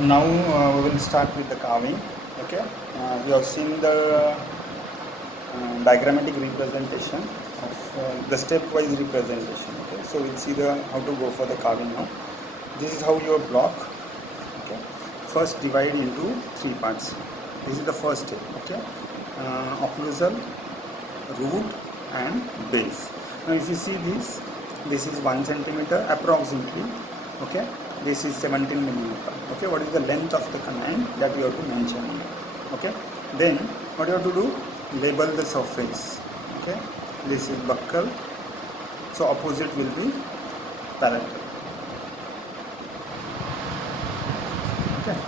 Now we will start with the carving. Okay, we have seen the diagrammatic representation of the stepwise representation. Okay, so we'll see the how to go for the carving now. This is how your block. Okay, first divide into three parts. This is the first step. Okay, occlusal, root, and base. Now, if you see this is 1 centimeter approximately. Okay, this is 17 millimeter. Okay, what is the length of the canine that you have to mention? Okay, then what you have to do, label the surface. Okay, this is buccal, so opposite will be palatal. Okay,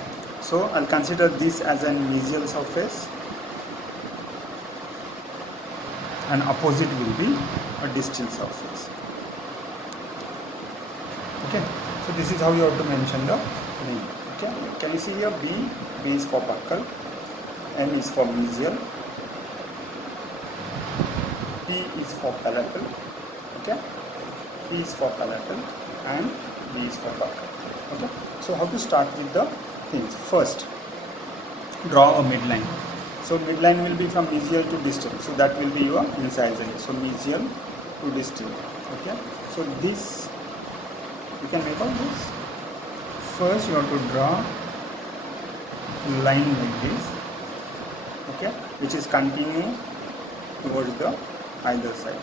so I'll consider this as a mesial surface and opposite will be a distal surface. Okay, so this is how you have to mention the name. Okay, can you see here B is for buccal, M is for mesial, P is for palatal, okay, P is for palatal, and B is for buccal. Okay, so how to start with the things? First, draw a midline. So midline will be from mesial to distal, so that will be your incisal. So mesial to distal. Okay, so this you can make out this. First you have to draw a line like this, okay, which is continue towards the either side.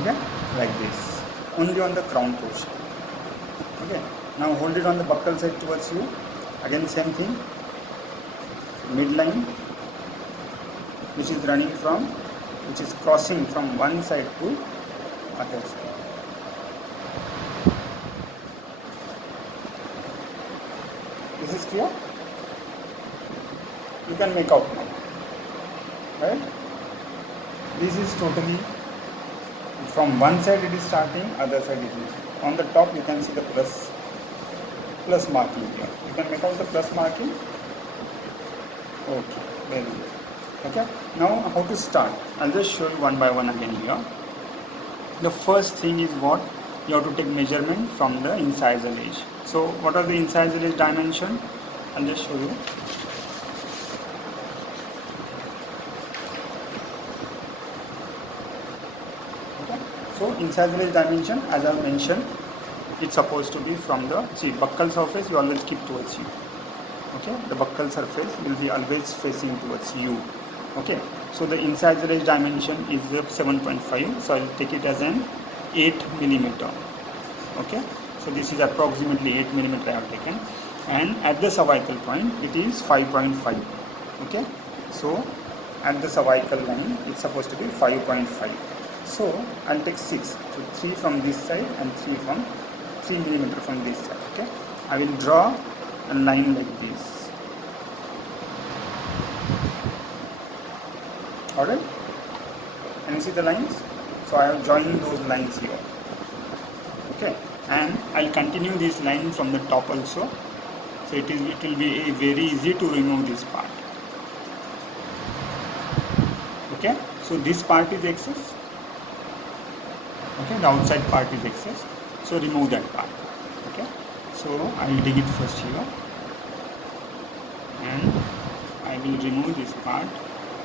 Okay, like this, only on the crown portion. Okay, now hold it on the buccal side towards you. Again same thing, midline which is running from, which is crossing from one side to other side. This is clear? You can make out now, right? This is totally from one side it is starting, other side it is. On the top you can see the plus marking here. You can make out the plus marking. Okay, very good. Okay, now how to start? I'll just show you one by one again here. The first thing is what? You have to take measurement from the incisal edge. So what are the incisal edge dimension? I'll just show you. Okay, so incisal edge dimension, as I mentioned, it's supposed to be from the, see, buccal surface you always keep towards you. Okay, the buccal surface will be always facing towards you. Okay, so the incisal edge dimension is 7.5, so I'll take it as an 8 millimeter. Okay, so this is approximately 8 millimeter I have taken, and at the cervical point it is 5.5. okay, so at the cervical line it's supposed to be 5.5. so I'll take 6, so 3 from this side and 3 millimeter from this side. Okay, I will draw a line like this. Alright, can you see the lines? So I have joined those lines here. Okay, and I'll continue this line from the top also. So it will be very easy to remove this part. Okay, so this part is excess. Okay, the outside part is excess. So remove that part. Okay, so I will dig it first here, and I will remove this part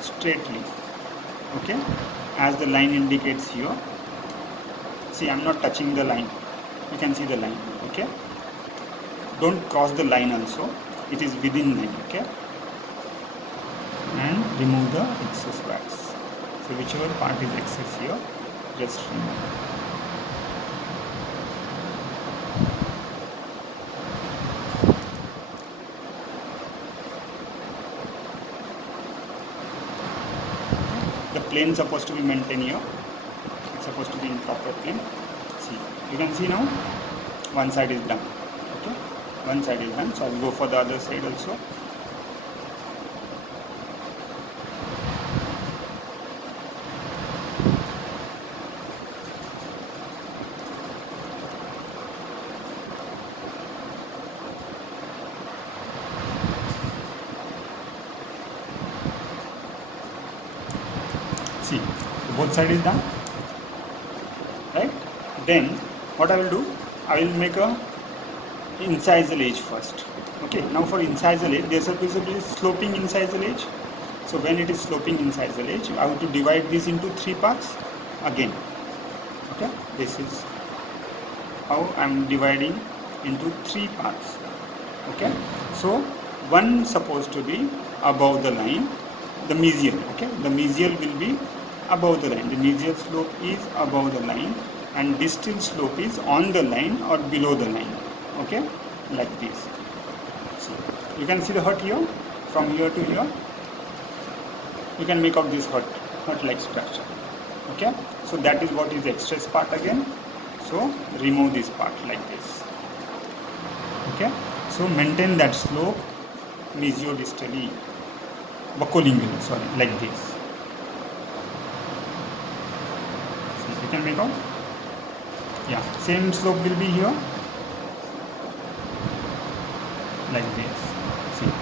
straightly. Okay, as the line indicates here. See, I am not touching the line. You can see the line. Okay, don't cross the line also. It is within line. Okay, and remove the excess wax. So whichever part is excess here, just remove. The plane supposed to be maintained here. It's supposed to be in proper plane. See, you can see now one side is done. Okay, one side is done. So I will go for the other side also. See, both side is done, right? Then what I will do, I will make a incisal edge first. Okay, now for incisal edge, there is supposed to be sloping incisal edge. So when it is sloping incisal edge, I have to divide this into 3 parts again. Okay, this is how I am dividing into 3 parts. Okay, so one supposed to be above the line, the mesial. Okay, the mesial will be above the line. The mesial slope is above the line, and distal slope is on the line or below the line. Okay, like this. So you can see the hut here, from here to here. You can make out this hut-like structure. Okay, so that is what is excess part again. So remove this part like this. Okay, so maintain that slope mesiodistally, buccolingually, sorry, like this. So you can make out. Yeah, same slope will be here, like this. See,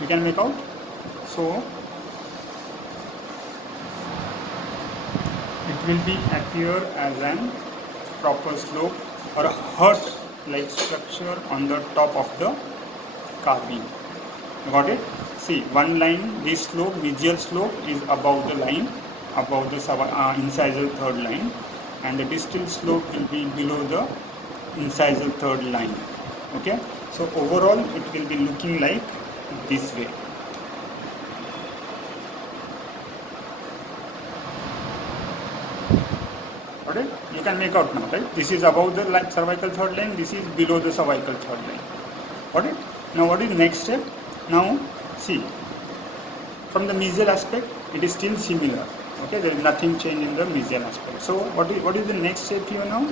you can make out. So it will be appear as an proper slope or a hut like structure on the top of the carving. Got it? See, one line, this slope, mesial slope is above the line, above the incisal third line, and the distal slope will be below the incisal third line. Okay, so overall it will be looking like this way. Got it? You can make out now, right? This is above the cervical third line, this is below the cervical third line. Got it? Now what is the next step? Now see, from the mesial aspect it is still similar. Okay, there is nothing changed in the mesial aspect. So what is the next step here now?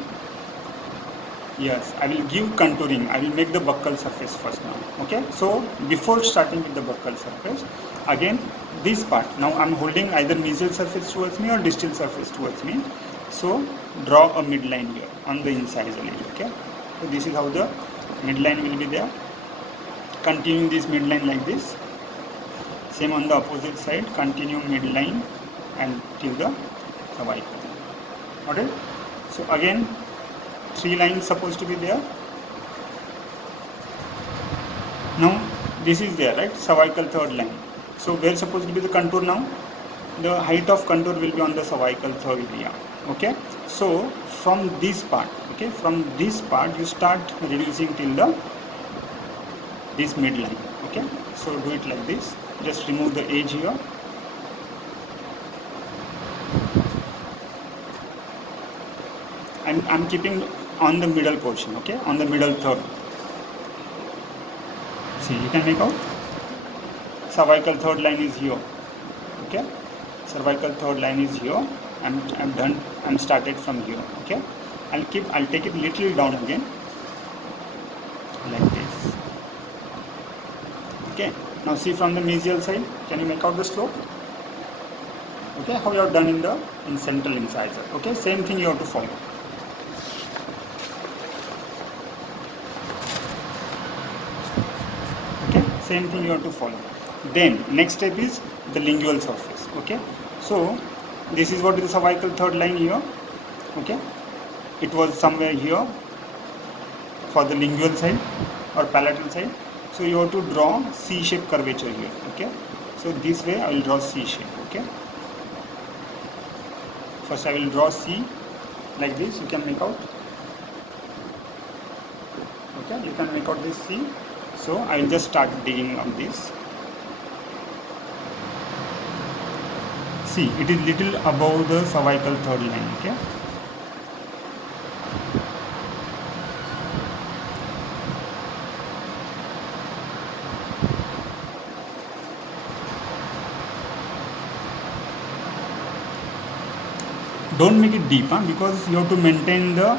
Yes, I will give contouring. I will make the buccal surface first now. Okay, so before starting with the buccal surface, again this part, now I am holding either mesial surface towards me or distal surface towards me. So draw a midline here on the incisal edge. Okay, so this is how the midline will be there. Continue this midline like this. Same on the opposite side, continue midline and till the cervical. Alright, so again 3 lines supposed to be there. Now this is there, right? Cervical third line. So where is supposed to be the contour now? The height of contour will be on the cervical third area. Okay, so from this part, okay, from this part you start reducing till this midline. Okay, so do it like this. Just remove the edge here. And I'm keeping on the middle portion, okay, on the middle third. See, you can make out. Cervical third line is here. Okay, cervical third line is here. I'm done. I'm started from here. Okay, I'll take it little down again, like this. Okay, now see from the mesial side, can you make out the slope? Okay, how you have done in central incisor. Okay, same thing you have to follow. Okay, same thing you have to follow. Then next step is the lingual surface. Okay, so this is what is the cervical third line here. Okay, it was somewhere here for the lingual side or palatal side. So you have to draw C-shaped curvature here. Okay, so this way I will draw C-shape. Okay, first I will draw C like this. You can make out. Okay, you can make out this C. So I will just start digging on this. See, it is little above the cervical third line. Okay, don't make it deep, because you have to maintain the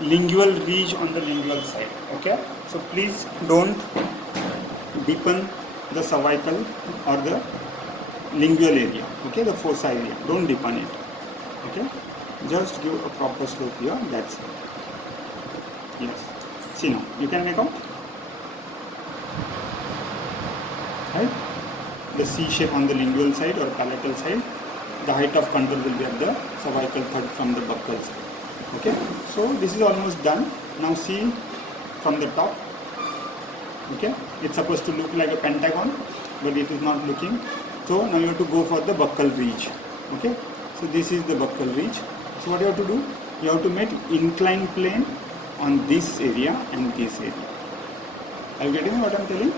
lingual ridge on the lingual side. Okay, so please don't deepen the cervical or the lingual area. Okay, the fossa area, don't deepen it. Okay, just give a proper slope here. That's it. Yes, see now you can make out, right? The C shape on the lingual side or palatal side. The height of contour will be at the cervical third from the buccal side. Okay, so this is almost done. Now see from the top. Okay, it's supposed to look like a pentagon, but it is not looking. So now you have to go for the buccal ridge. Okay, so this is the buccal ridge. So what you have to do? You have to make inclined plane on this area and this area. Are you getting what I'm telling?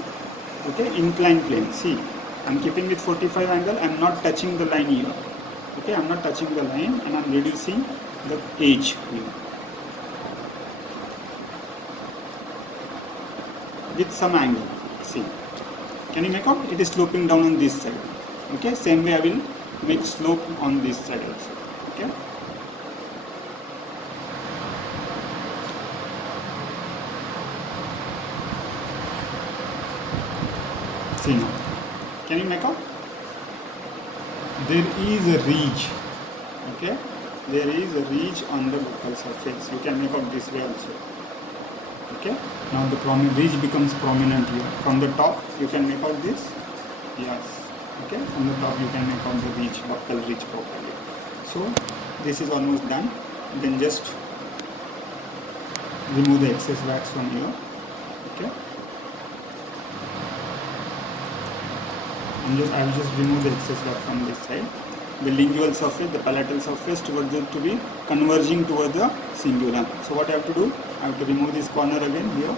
Okay, inclined plane. See, I'm keeping with 45 angle. I'm not touching the line here. Okay, I'm not touching the line, and I'm reducing the edge here with some angle. See, can you make out? It is sloping down on this side. Okay, same way I will make slope on this side also. Okay. See now, can you make out? There is a ridge. Okay, there is a ridge on the buccal surface. You can make out this way also. Okay, now the ridge becomes prominent here. From the top, you can make out this. Yes. Okay, from the top you can make out the ridge, buccal ridge properly. So this is almost done. Then just remove the excess wax from here. Okay. I will just remove the excess wax from this side. The lingual surface, the palatal surface towards it to be converging towards the cingulum. So what I have to do? I have to remove this corner again here.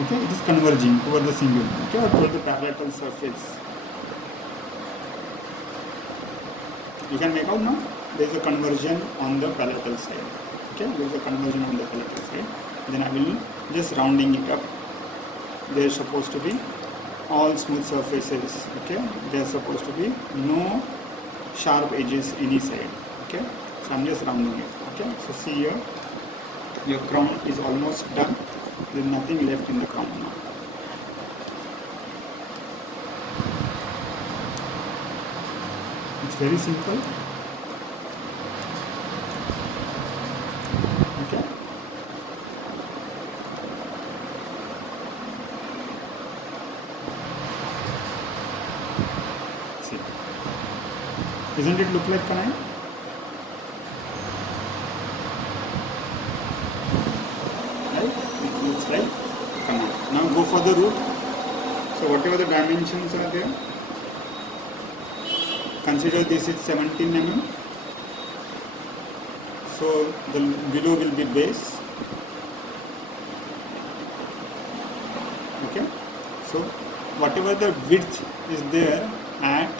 Okay, it is converging towards the cingulum. Okay, or towards the palatal surface. You can make out now. There is a conversion on the palatal side. Okay, there is a conversion on the palatal side. Then I will just rounding it up. There is supposed to be all smooth surfaces. Okay, there is supposed to be no sharp edges any side. Okay, so I'm just rounding it. Okay, so see here, your crown is almost done. There is nothing left in the crown now. It's very simple. Okay. See. Isn't it look like canine? Right? It looks like canine. Now go for the root. So whatever the dimensions are there, consider this is 17 mm. So the below will be base. Okay. So whatever the width is there at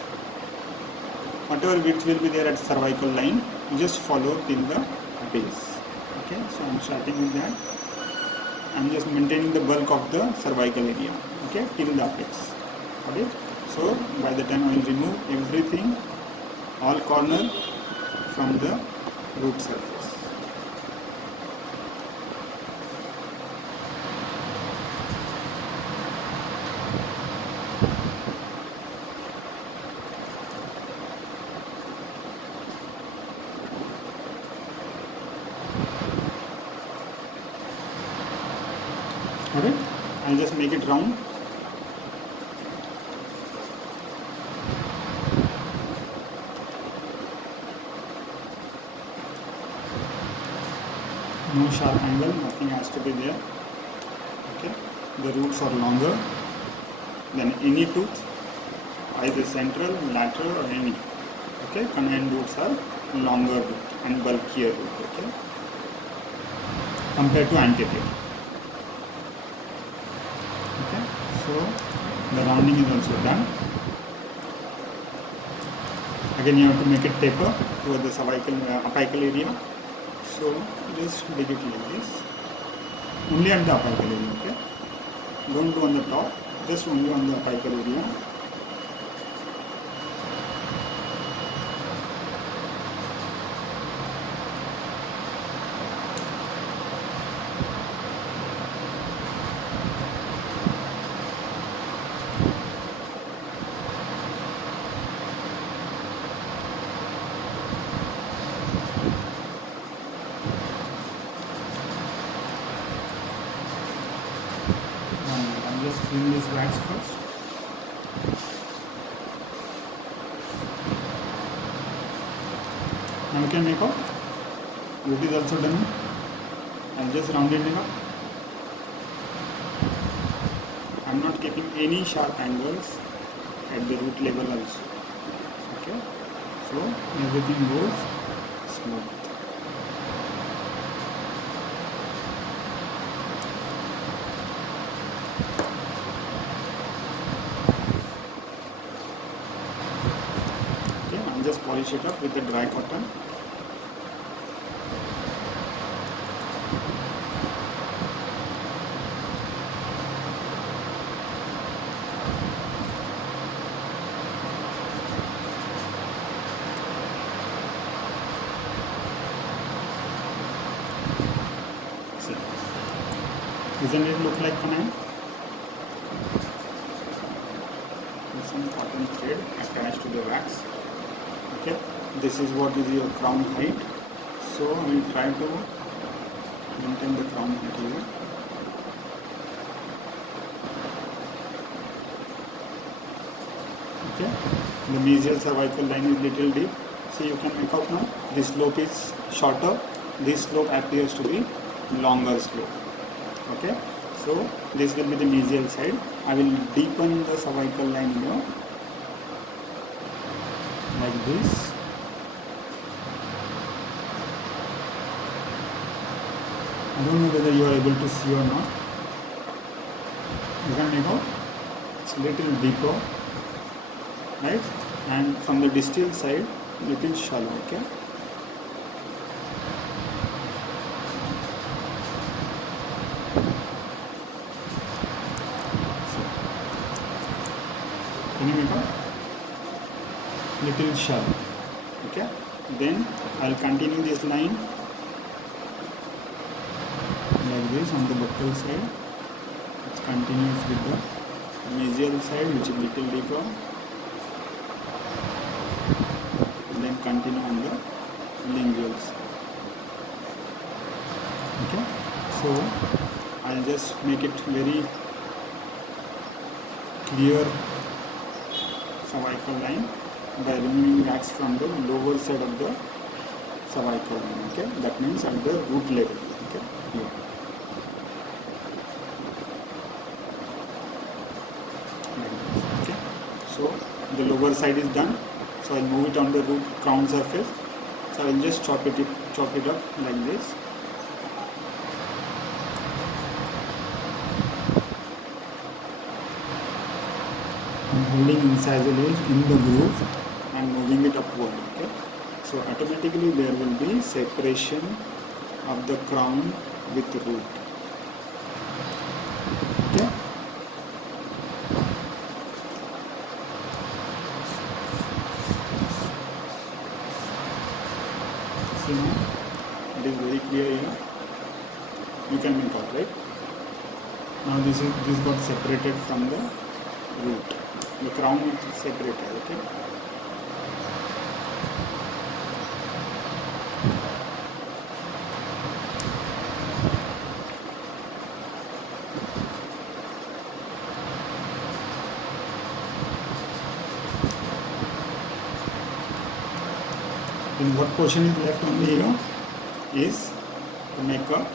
whatever width will be there at cervical line, you just follow till the base. Okay. So I'm starting with that. I'm just maintaining the bulk of the cervical area. Okay, till the apex. Okay. So by the time I will remove everything, all corner from the root surface. Alright, I'll just make it round. No sharp angle, nothing has to be there. Okay, the roots are longer than any tooth, either central, lateral, or any. Okay, canine roots are longer root and bulkier root. Okay, compared to anterior. Okay, so the rounding is also done. Again, you have to make it taper toward the cervical apical area. So just dig it like this, only at the apical area. Okay, don't do on the top, just only on the apical area. Just clean this wax first. Now you can make out. Root is also done. I'll just round it up. I'm not keeping any sharp angles at the root level also. Okay, so everything goes smooth. Okay, I'll just polish it up with the dry cotton. Doesn't it look like canine? With some cotton thread attached to the wax. Okay, this is what is your crown height. So I will try to maintain the crown height here. Okay, the mesial cervical line is little deep. See, you can make out now. This slope is shorter. This slope appears to be longer slope. Okay, so this will be the mesial side. I will deepen the cervical line here like this. I don't know whether you are able to see or not. You can make out. It's a little deeper, right? And from the distal side, little shallow. Okay. Can you make out? Little shallow. Okay. Then I'll continue this line like this on the buccal side. It continues with the mesial side, which is little deeper. And then continue on the lingual side. Okay. So I'll just make it very clear cervical line by removing wax from the lower side of the cervical line. Okay, that means at the root level. Okay, here. Okay, so the lower side is done. So I'll move it on the root crown surface. So I'll just chop it up like this. Holding incisal edge in the groove and moving it upward. Okay, so automatically there will be separation of the crown with the root. Okay, see now it is very clear here. You can make out, right? Now this got separated from the root. The crown is separated. Okay. Then what portion is left only here is to make a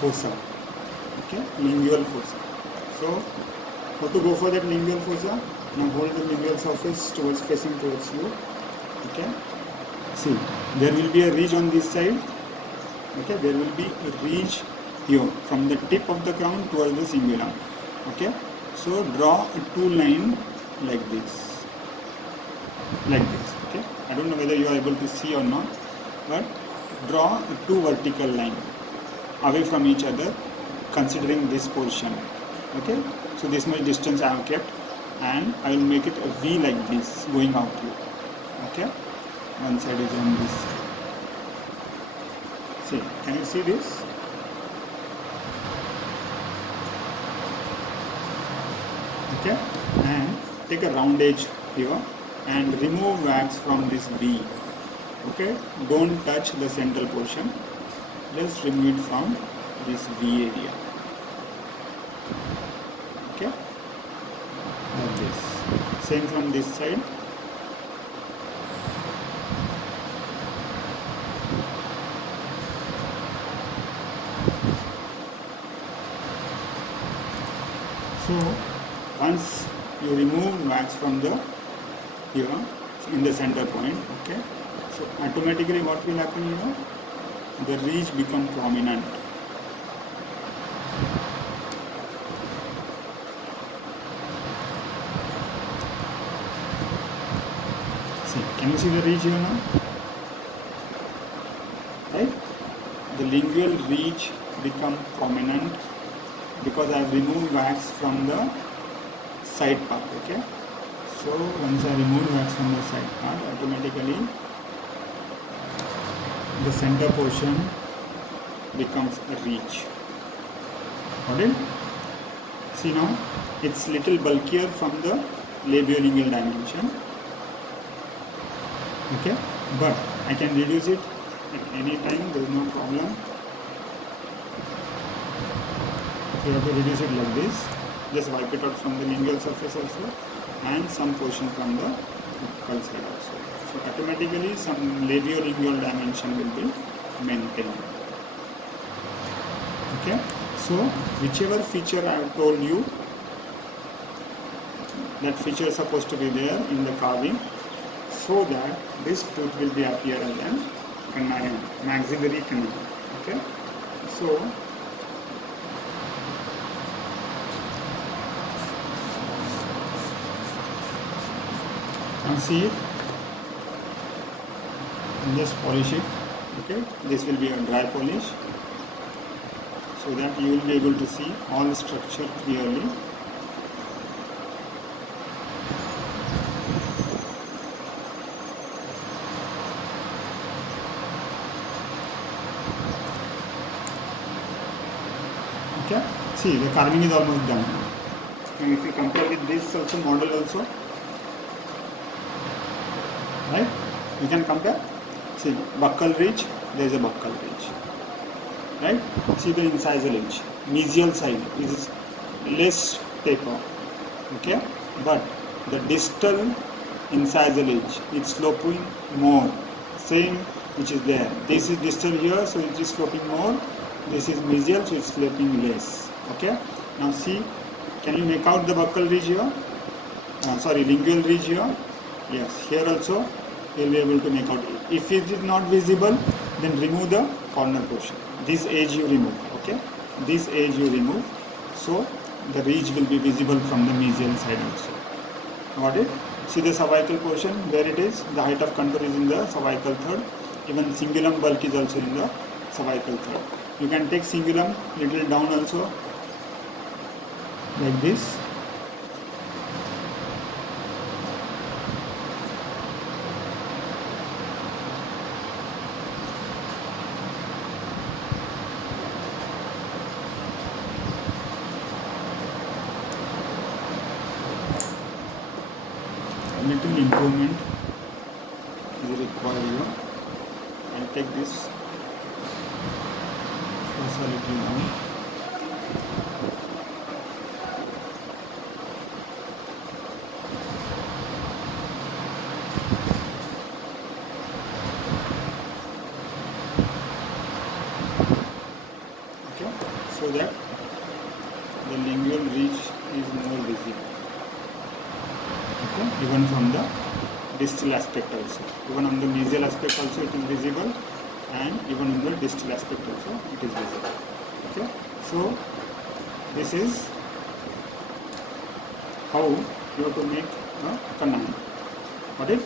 fossa. Okay, lingual fossa. So how to go for that lingual fossa? Now hold the lingual surface facing towards you. Okay. See, there will be a ridge on this side. Okay, there will be a ridge here from the tip of the crown towards the cingulum. Okay. So draw a two line like this. Like this. Okay. I don't know whether you are able to see or not, but draw a two vertical line away from each other, considering this portion. Okay. So this much distance I have kept, and I will make it a V like this going out here. Okay, one side is on this side. See, can you see this? Okay, and take a round edge here and remove wax from this V. Okay, don't touch the central portion. Just remove it from this V area. Okay, like this. Same from this side. So once you remove wax from the here in the center point, okay, so automatically what will happen, the ridge become prominent. See, can you see the ridge here now? Right? The lingual ridge become prominent because I have removed wax from the side part, okay? So once I remove wax from the side part, automatically the center portion becomes a ridge. Got it? See now, it's little bulkier from the labiolingual dimension, okay? But I can reduce it at any time, there is no problem. You have to reduce it like this. Just wipe it out from the lingual surface also and some portion from the buccal side also. So automatically some labiolingual dimension will be maintained. Okay. So whichever feature I have told you, that feature is supposed to be there in the carving, so that this tooth will be appear as an canine, maxillary canine. Okay. So see it and just polish it. Okay, this will be a dry polish so that you will be able to see all the structure clearly. Okay, see the carving is almost done. And if you compare with this also model also, right, you can compare. See, buccal ridge, there is a buccal ridge, right? See the incisal edge, mesial side is less taper, okay, but the distal incisal edge is sloping more, same which is there. This is distal here, so it is sloping more. This is mesial, so it is sloping less. Okay. Now see, can you make out the buccal ridge here? Lingual ridge here. Yes, here also you will be able to make out. If it is not visible, then remove the corner portion. This edge you remove, okay? This edge you remove, so the ridge will be visible from the mesial side also. Got it? See the cervical portion, where it is, the height of contour is in the cervical third. Even cingulum bulk is also in the cervical third. You can take cingulum little down also, like this. Little improvement is required here. I'll take this fossa little down. Okay, so that the lingual ridge is more visible. Okay, even from the distal aspect also, even on the mesial aspect also it is visible, and even on the distal aspect also it is visible. Okay, so this is how you have to make a canine. Got it?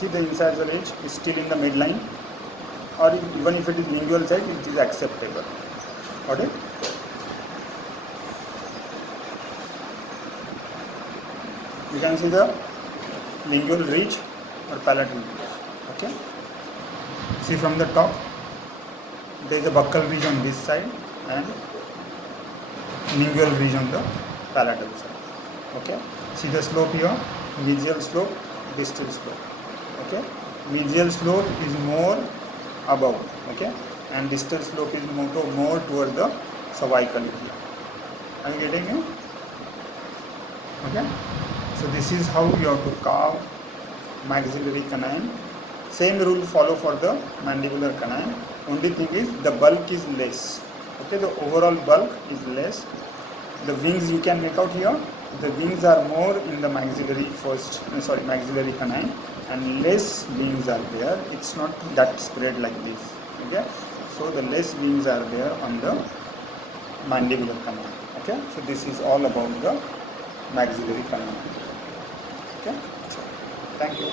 See the incisal edge is still in the midline, or even if it is lingual side, it is acceptable. Got it? You can see the lingual ridge or palatal ridge. Okay. See from the top, there is a buccal ridge on this side and lingual ridge on the palatal side. Okay. See the slope here, mesial slope, distal slope. Okay, mesial slope is more above, okay, and distal slope is more towards the cervical area. Are you getting it? Okay. So this is how you have to carve maxillary canine. Same rule follow for the mandibular canine. Only thing is the bulk is less. Okay, the overall bulk is less. The wings you can make out here. The wings are more in the maxillary canine, and less wings are there. It's not that spread like this. Okay, so the less wings are there on the mandibular canine. Okay, so this is all about the maxillary canine. Okay, so thank you.